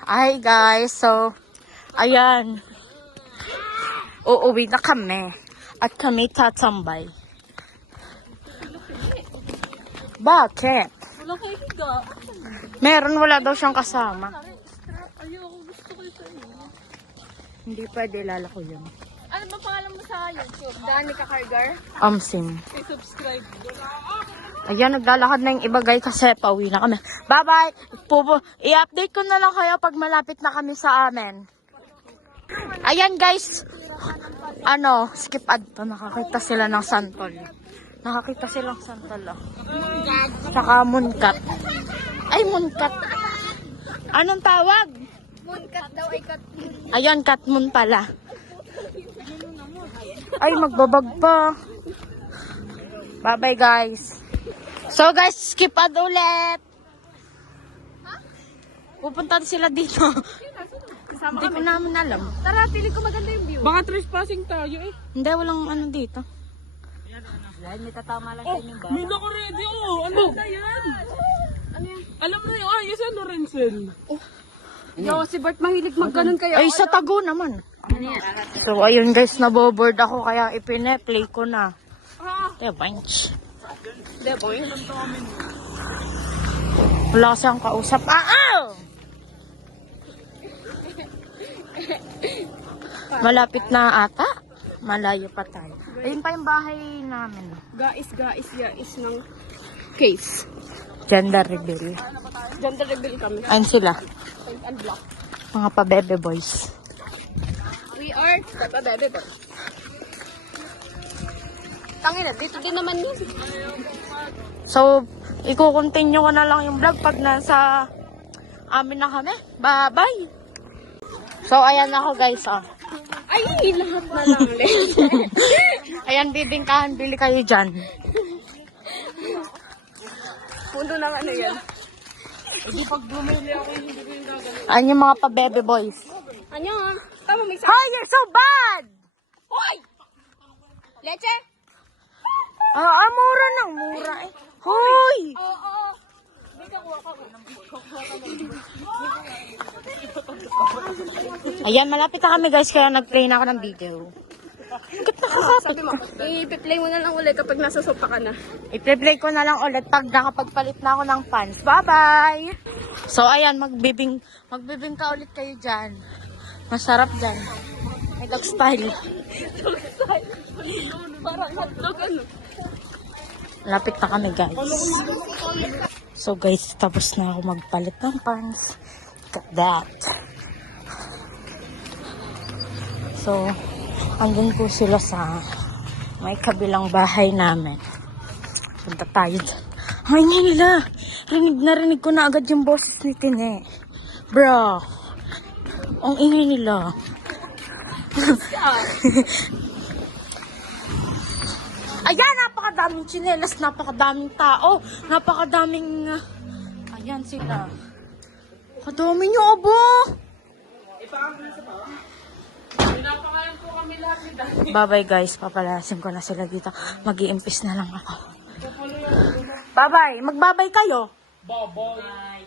Hi guys, so ayan, uuwi na kami at kami tatambay. Bakit? Wala kayo higa. Meron, wala daw siyang kasama. Ayoko, gusto ko ito. Hindi pwede, lalako yun. Ano ba pangalan mo sa YouTube? Danica Cargar? Amsin. I-subscribe. Ayan, naglalakad na yung iba guys kasi pauwi na kami. Bye-bye! I-update ko na lang kayo pag malapit na kami sa amin. Ayan guys, skip ad to. Nakakita sila ng santol. Nakakita silang santol. Oh. Saka munkat. Ay, munkat. Anong tawag? Mooncat daw ay cut. Ayan, katmun pala. Ay, magbabag pa. Bye-bye guys. So guys, skip ad ulit. Pupunta sila dito. Hindi ko namin alam. Tara, piling ko maganda yung view. Baka trespassing tayo eh. Hindi, walang ano dito. May tatama lang sa inyong Hindi ako ready oh. Ano na yan? Ano yan? Alam na yung ayos ano, Renzel? Yo, si Bert mahilig mag-ganon kayo. Ay, sa tago naman. Ano yan? So, ayun guys, naboboard ako kaya ipine-play ko na. Bunch. Deboy. Wala siyang kausap. Malapit na ata. Malayo pa tayo. Ayun pa yung bahay namin. Gais ng case. Gender reveal. Gender reveal kami. Ayun sila. Unblock. Mga pa-bebe boys. We are bebe boy. Tangina, dito din naman yun. So, i-continue ko na lang yung vlog pag nasa amin na kami. Bye-bye! So, ayan ako guys, oh. Ay, lahat na lang ulit. Ayan, bibingkahan, bili kayo dyan. Puno ng ano yan. Ayan yung mga pa-bebe boys. Ano nga? Tama, may Hoy, you're so bad! Hoy! Leche? Mura ng mura eh. Hoy! Oo. Ayan, malapit na kami guys, kaya nag-play na ako ng video. Bakit nakakapit Sabi mo, i-play mo na lang ulit kapag nasa sopa ka na. I-play ko na lang ulit pag nakapagpalit na ako ng pants. Bye-bye! So, ayan, magbibing ka ulit kayo dyan. Masarap dyan. May dog style. Parang hotdog ano. Lapit na kami guys. So guys, tapos na ako magpalit ng pants. Look at that. So, andun po sila sa may kabilang bahay namin. Punta tayo dyan. Ay, nila. Rinig ko na agad yung boses ni Tine. Bro. Ang ingay nila. Ayan, napakadaming tsinelas, napakadaming tao, napakadaming... ayan sila. Kadami nyo, abo! Bye-bye guys, papalasin ko na sila dito. Mag-iimpis na lang ako. Bye-bye, magbabay kayo. Bye-bye.